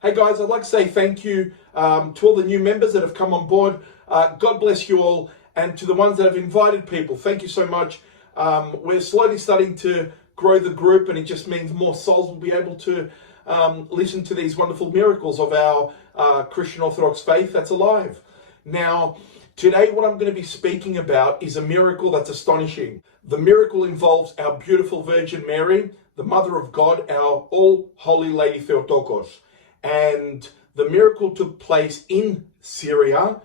Hey guys, I'd like to say thank you to all the new members that have come on board. God bless you all, and to the ones that have invited people, thank you so much. We're slowly starting to grow the group, and it just means more souls will be able to listen to these wonderful miracles of our Christian Orthodox faith that's alive. Now, today what I'm going to be speaking about is a miracle that's astonishing. The miracle involves our beautiful Virgin Mary, the Mother of God, our all-holy Lady Theotokos. And the miracle took place in Syria,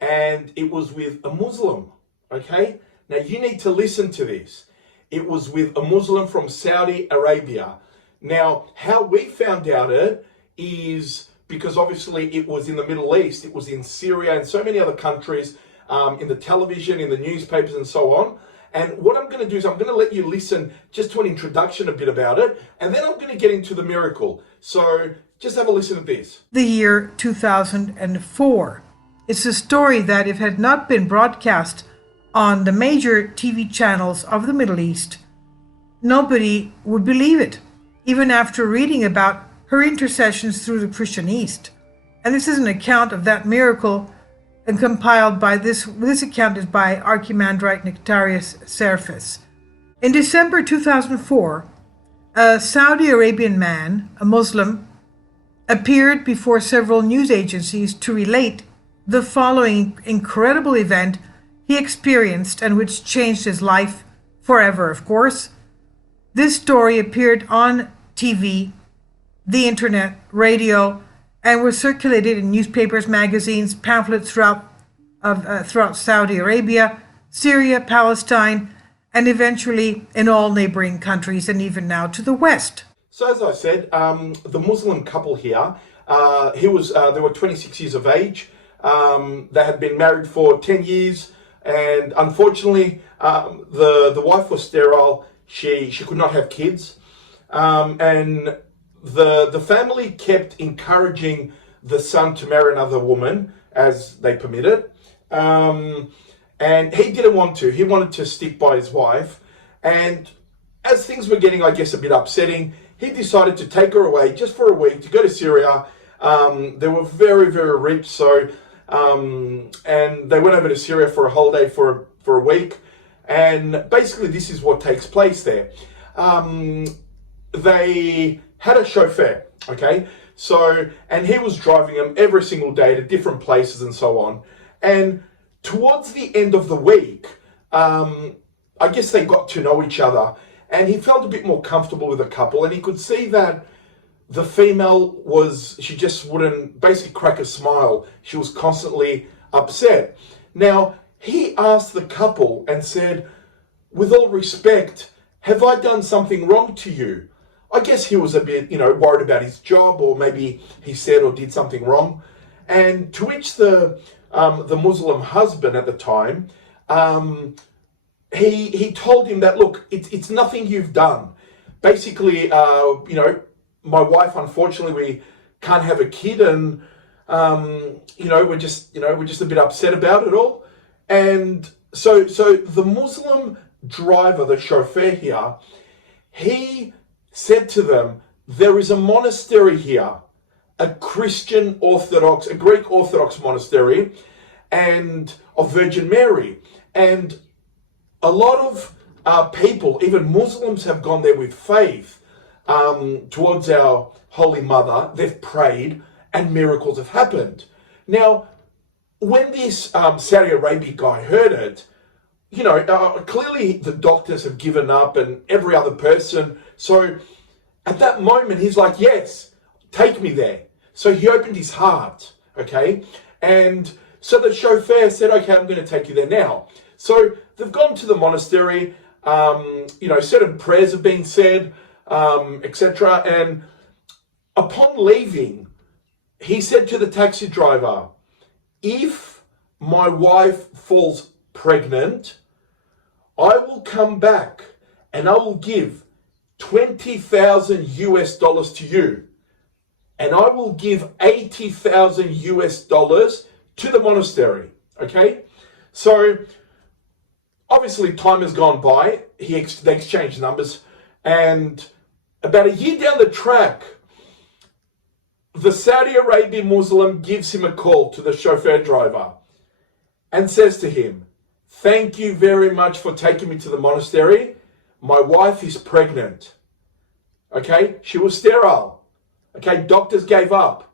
and it was with a Muslim, okay? Now you need to listen to this. It was with a Muslim from Saudi Arabia. Now, how we found out it is because obviously it was in the Middle East, it was in Syria and so many other countries, in the television, in the newspapers and so on. And what I'm going to do is I'm going to let you listen just to an introduction a bit about it, and then I'm going to get into the miracle. So just have a listen to this. The year 2004. It's a story that, if it had not been broadcast on the major TV channels of the Middle East, nobody would believe it, even after reading about her intercessions through the Christian East. And this is an account of that miracle, and compiled by this account is by Archimandrite Nectarius Serphis. In December 2004, a Saudi Arabian man, a Muslim, appeared before several news agencies to relate the following incredible event he experienced, and which changed his life forever, of course. This story appeared on TV, the internet, radio, and was circulated in newspapers, magazines, pamphlets throughout Saudi Arabia, Syria, Palestine, and eventually in all neighboring countries, and even now to the West. So as I said, the Muslim couple here, they were 26 years of age. They had been married for 10 years, and unfortunately, the wife was sterile. She could not have kids, and the family kept encouraging the son to marry another woman as they permitted, and he didn't want to. He wanted to stick by his wife, and as things were getting, I guess, a bit upsetting, he decided to take her away just for a week to go to Syria. They were very, very rich, so and they went over to Syria for a holiday for a week, and basically this is what takes place there. They had a chauffeur, okay? So, and he was driving them every single day to different places and so on. And towards the end of the week, I guess they got to know each other, and he felt a bit more comfortable with the couple, and he could see that the female she just wouldn't basically crack a smile. She was constantly upset. Now, he asked the couple and said, with all respect, have I done something wrong to you? I guess he was a bit, worried about his job, or maybe he said or did something wrong. And to which the Muslim husband at the time, he told him that, look, it's nothing you've done. Basically, my wife, unfortunately, we can't have a kid, and we're just a bit upset about it all. And so the Muslim driver, the chauffeur here, he said to them, there is a monastery here, a Christian Orthodox, a Greek Orthodox monastery, and of Virgin Mary. And a lot of people, even Muslims, have gone there with faith towards our Holy Mother. They've prayed, and miracles have happened. Now, when this Saudi Arabia guy heard it, clearly the doctors have given up, and every other person. So at that moment, he's like, yes, take me there. So he opened his heart, okay? And so the chauffeur said, okay, I'm going to take you there now. So they've gone to the monastery, certain prayers have been said, etc. And upon leaving, he said to the taxi driver, if my wife falls pregnant, I will come back and I will give 20,000 US dollars to you, and I will give 80,000 US dollars to the monastery. Okay, so obviously time has gone by. They exchanged numbers, and about a year down the track, the Saudi Arabian Muslim gives him a call to the chauffeur driver and says to him, "Thank you very much for taking me to the monastery. My wife is pregnant." Okay, she was sterile. Okay, doctors gave up.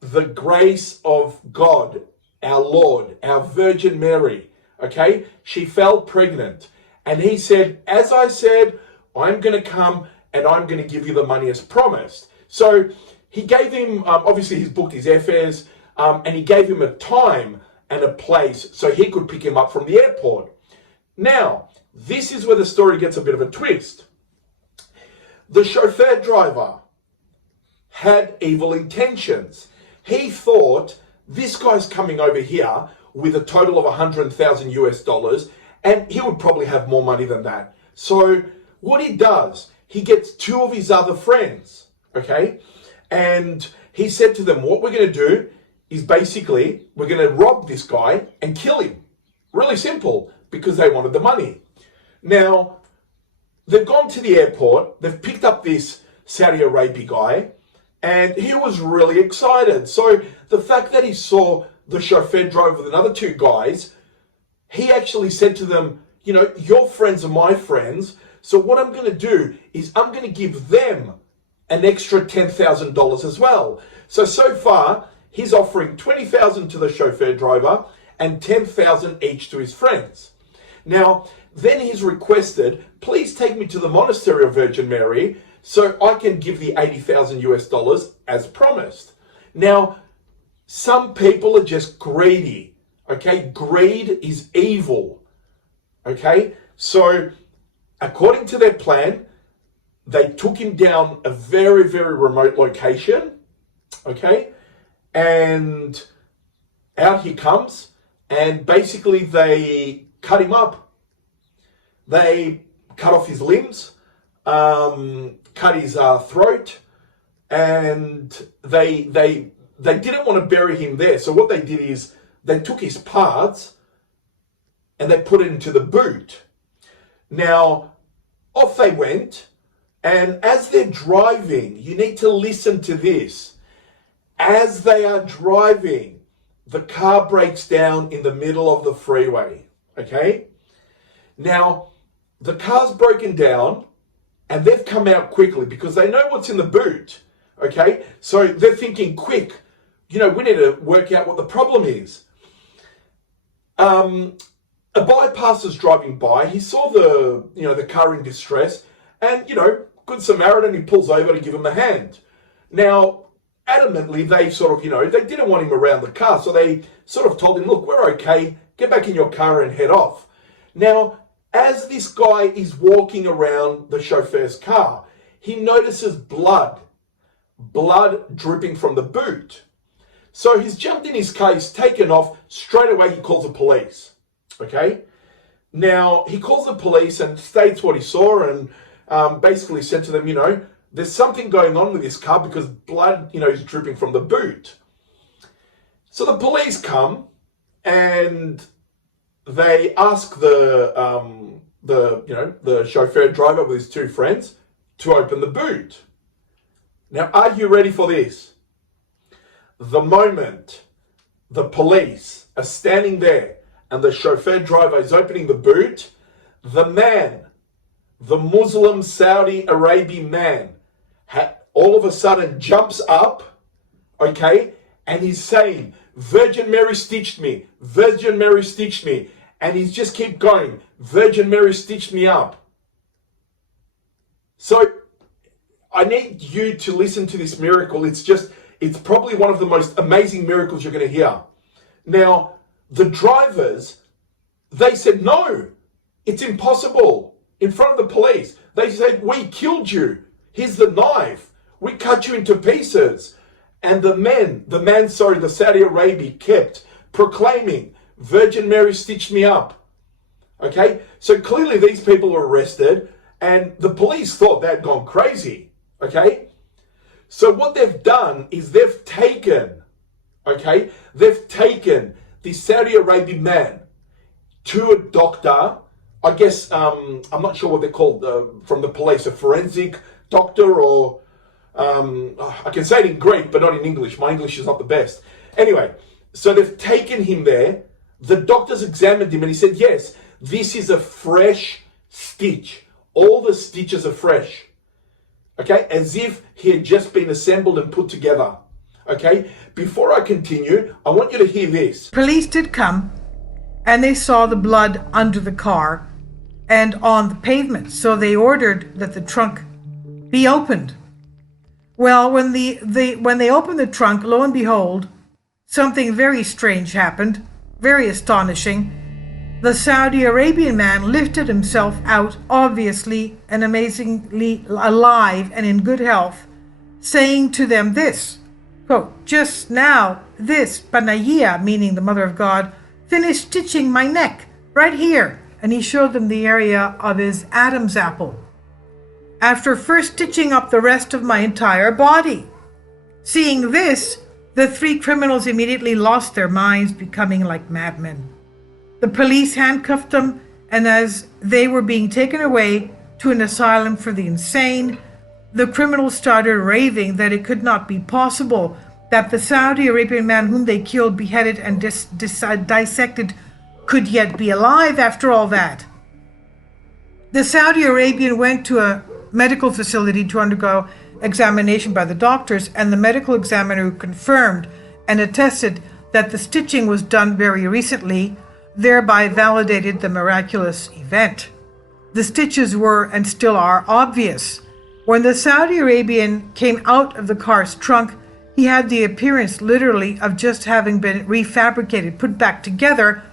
The grace of God, our Lord, our Virgin Mary, okay, she fell pregnant. And he said, "As I said, I'm going to come and I'm going to give you the money as promised." So he gave him, obviously he's booked his airfares, and he gave him a time and a place so he could pick him up from the airport. Now, this is where the story gets a bit of a twist. The chauffeur driver had evil intentions. He thought, this guy's coming over here with a total of 100,000 US dollars, and he would probably have more money than that. So what he does, he gets two of his other friends, okay? And he said to them, what we're going to do is basically, we're going to rob this guy and kill him. Really simple, because they wanted the money. Now, they've gone to the airport, they've picked up this Saudi Arabia guy, and he was really excited. So the fact that he saw the chauffeur drive with another two guys, he actually said to them, you know, your friends are my friends, so what I'm going to do is I'm going to give them an extra $10,000 as well. So far, he's offering $20,000 to the chauffeur driver and $10,000 each to his friends. Now, then he's requested, please take me to the monastery of Virgin Mary so I can give the 80,000 US dollars as promised. Now, some people are just greedy, okay? Greed is evil, okay? So, according to their plan, they took him down a very, very remote location, okay? And out he comes, and basically they cut him up. They cut off his limbs, cut his throat, and they didn't want to bury him there. So what they did is they took his parts and they put it into the boot. Now, off they went, and as they're driving, you need to listen to this. As they are driving, the car breaks down in the middle of the freeway, okay? Now, the car's broken down, and they've come out quickly because they know what's in the boot, okay? So they're thinking, quick, you know, we need to work out what the problem is. A bypasser's driving by. He saw the car in distress, and, good Samaritan, he pulls over to give him a hand. Now, adamantly, they sort of, they didn't want him around the car, so they sort of told him, look, we're okay, get back in your car and head off. Now, as this guy is walking around the chauffeur's car, he notices blood dripping from the boot. So he's jumped in his car, he's taken off, straight away he calls the police, okay? Now, he calls the police and states what he saw and basically said to them, there's something going on with this car because blood, is dripping from the boot. So the police come and they ask the chauffeur driver with his two friends to open the boot. Now, are you ready for this? The moment the police are standing there and the chauffeur driver is opening the boot, the Muslim Saudi Arabian man, all of a sudden jumps up, okay, and he's saying, Virgin Mary stitched me, Virgin Mary stitched me, and he's just keep going, Virgin Mary stitched me up. So, I need you to listen to this miracle. It's probably one of the most amazing miracles you're going to hear. Now, the drivers, they said, no, it's impossible. In front of the police, they said, we killed you. Here's the knife. We cut you into pieces. And the Saudi Arabia kept proclaiming, Virgin Mary stitched me up. Okay? So clearly these people were arrested and the police thought they'd gone crazy. Okay? So what they've done is they've taken the Saudi Arabian man to a doctor. I guess, I'm not sure what they're called from the police, a forensic doctor or I can say it in Greek, but not in English. My English is not the best. Anyway, so they've taken him there. The doctors examined him and he said, yes, this is a fresh stitch. All the stitches are fresh. Okay, as if he had just been assembled and put together. Okay, before I continue, I want you to hear this. Police did come and they saw the blood under the car and on the pavement. So they ordered that the trunk be opened. Well, when they opened the trunk, lo and behold, something very strange happened, very astonishing. The Saudi Arabian man lifted himself out, obviously and amazingly alive and in good health, saying to them this, quote, just now this Panayia, meaning the Mother of God, finished stitching my neck right here. And he showed them the area of his Adam's apple, after first stitching up the rest of my entire body. Seeing this, the three criminals immediately lost their minds, becoming like madmen. The police handcuffed them, and as they were being taken away to an asylum for the insane, the criminals started raving that it could not be possible that the Saudi Arabian man whom they killed, beheaded, and dissected could yet be alive after all that. The Saudi Arabian went to a medical facility to undergo examination by the doctors, and the medical examiner confirmed and attested that the stitching was done very recently, thereby validated the miraculous event. The stitches were and still are obvious. When the Saudi Arabian came out of the car's trunk, he had the appearance literally of just having been refabricated, put back together,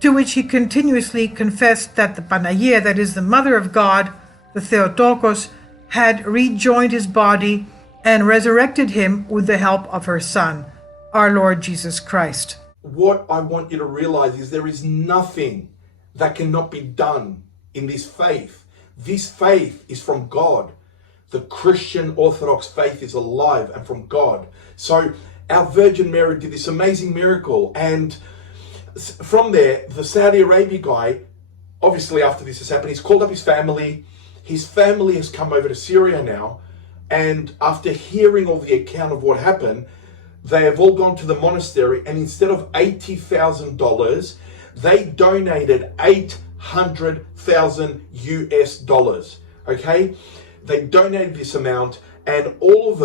to which he continuously confessed that the Panayia, that is the Mother of God, the Theotokos, had rejoined his body and resurrected him with the help of her Son, our Lord Jesus Christ. What I want you to realize is there is nothing that cannot be done in this faith. This faith is from God. The Christian Orthodox faith is alive and from God. So our Virgin Mary did this amazing miracle, and from there, the Saudi Arabia guy, obviously after this has happened, he's called up his family. His family has come over to Syria now, and after hearing all the account of what happened, they have all gone to the monastery, and instead of $80,000, they donated 800,000 US dollars. Okay? They donated this amount, and all of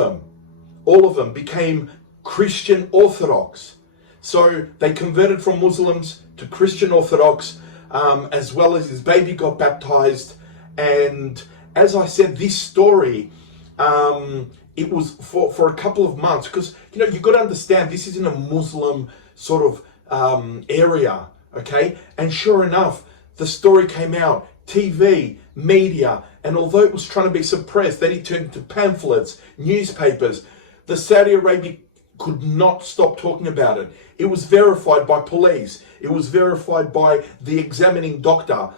them became Christian Orthodox. So they converted from Muslims to Christian Orthodox, as well as his baby got baptized. And as I said, this story, it was for a couple of months, because, you know, you've got to understand, this is in a Muslim sort of area, okay? And sure enough, the story came out, TV, media, and although it was trying to be suppressed, then it turned into pamphlets, newspapers. The Saudi Arabia could not stop talking about it. It was verified by police. It was verified by the examining doctor.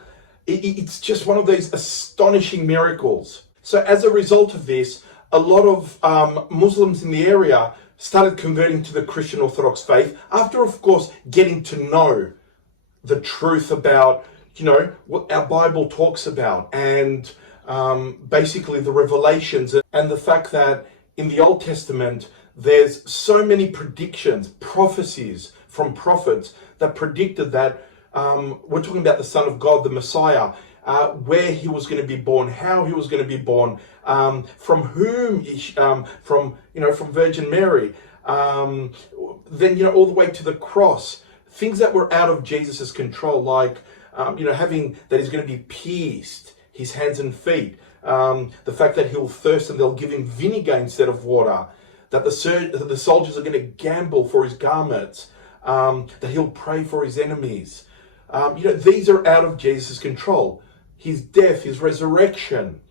It's just one of these astonishing miracles. So as a result of this, a lot of Muslims in the area started converting to the Christian Orthodox faith after, of course, getting to know the truth about, you know, what our Bible talks about, and basically the revelations, and the fact that in the Old Testament, there's so many predictions, prophecies from prophets that predicted that we're talking about the Son of God, the Messiah, where he was going to be born, how he was going to be born, from whom, from Virgin Mary, then, you know, all the way to the cross, things that were out of Jesus's control, like, having that he's going to be pierced, his hands and feet, the fact that he'll thirst and they'll give him vinegar instead of water, that the soldiers are going to gamble for his garments, that he'll pray for his enemies. These are out of Jesus' control. His death, his resurrection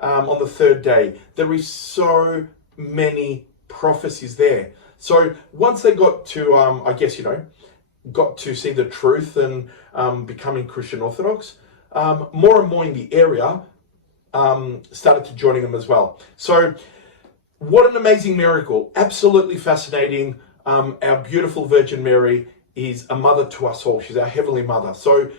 on the third day. There is so many prophecies there. So once they got to, got to see the truth and becoming Christian Orthodox, more and more in the area started to joining them as well. So what an amazing miracle. Absolutely fascinating. Our beautiful Virgin Mary is a mother to us all. She's our Heavenly Mother. So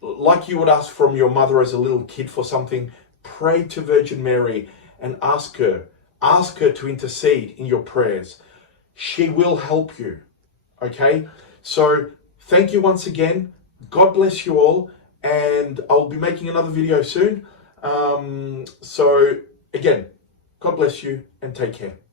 like you would ask from your mother as a little kid for something, pray to Virgin Mary and ask her ask her to intercede in your prayers. She will help you. Okay? So thank you once again. God bless you all. And I'll be making another video soon. So again, God bless you and take care.